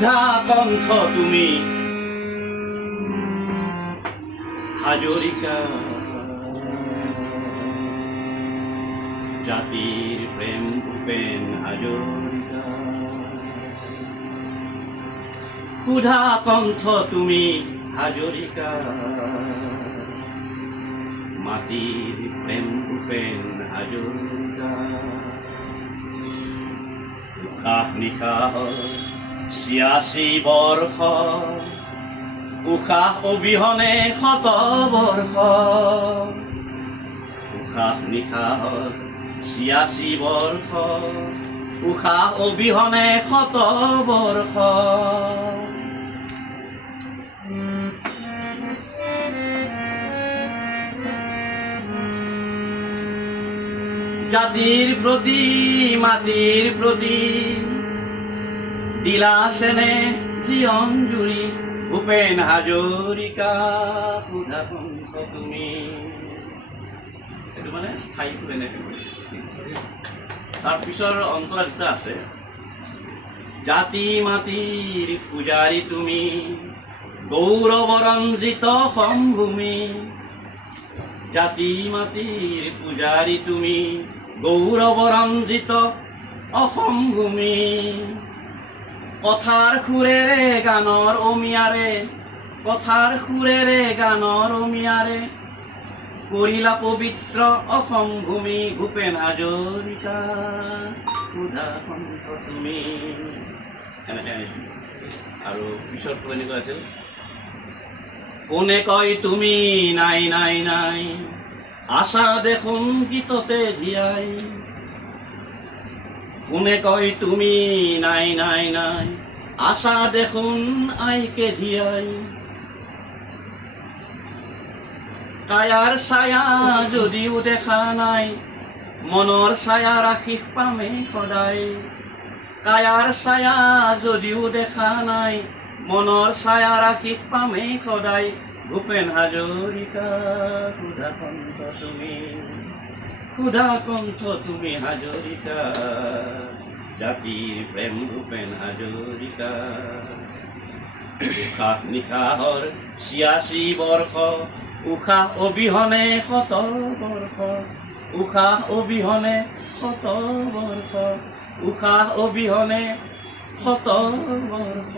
ক্ষুধা কণ্ঠ তুমি হাজরিকা, জাতির প্রেম ভূপেন হাজরিকা। ক্ষুধা কণ্ঠ তুমি হাজরিকা, মাটির প্রেম ভূপেন হাজরিকা। উশাহ নিশাহ ৮৬ বৰ্ষ, উশাহ অবিহনে ১০০ বৰ্ষ। উশাহ নিশাহ ৮৬ বৰ্ষ, উশাহ অবিহনে ১০০ বৰ্ষ। জাতিৰ প্ৰতি মাটিৰ প্ৰতি দিলা সেনে জীৱন জুৰি ভূপেন হাজৰিকা। ক্ষুধা কণ্ঠ তুমি, এইটো মানে স্থায়ী ভূপেন। তাৰ পিছৰ অন্তৰা দুটা আছে। জাতি মাটিৰ পূজাৰী তুমি, গৌৰৱৰঞ্জিত সমভূমি। জাতি মাটিৰ পূজাৰী তুমি, গৌৰৱৰঞ্জিত অসম ভূমি। কথাৰ সুৰেৰে গানৰ অমিয়াৰে, কথাৰ সুৰেৰে গানৰ অমিয়াৰে কৰিলা পবিত্ৰ অসম ভূমি। ভূপেন হাজৰিকা ক্ষুধা কণ্ঠ তুমি। এনেকৈ আনিছোঁ। আৰু পিছত এনেকুৱা আছিল। কোনে কয় তুমি নাই নাই নাই, আশা দেখোন গীততে জীয়াই। কোনে কয় তুমি নাই নাই নাই, আশা দেখোন আইকে জীয়াই। কায়াৰ ছায়া যদিও দেখা নাই, মনৰ ছায়া ৰাখিস পামে সদায়। কায়াৰ ছায়া যদিও দেখা নাই, মনৰ ছায়া ৰাখিস পামে সদায়। ভূপেন হাজৰিকা ক্ষুধা কণ্ঠ তুমি, ক্ষুধা কণ্ঠ তুমি হাজৰিকা, জাতিৰ প্ৰেম ভূপেন হাজৰিকা। উশাহ নিশাহৰ ৮৬ বৰ্ষ, উশাহ অবিহনে ১০০ বৰ্ষ। উশাহ অবিহনে ১০০ বৰ্ষ, উশাহ অবিহনে ১০০ বৰ্ষ।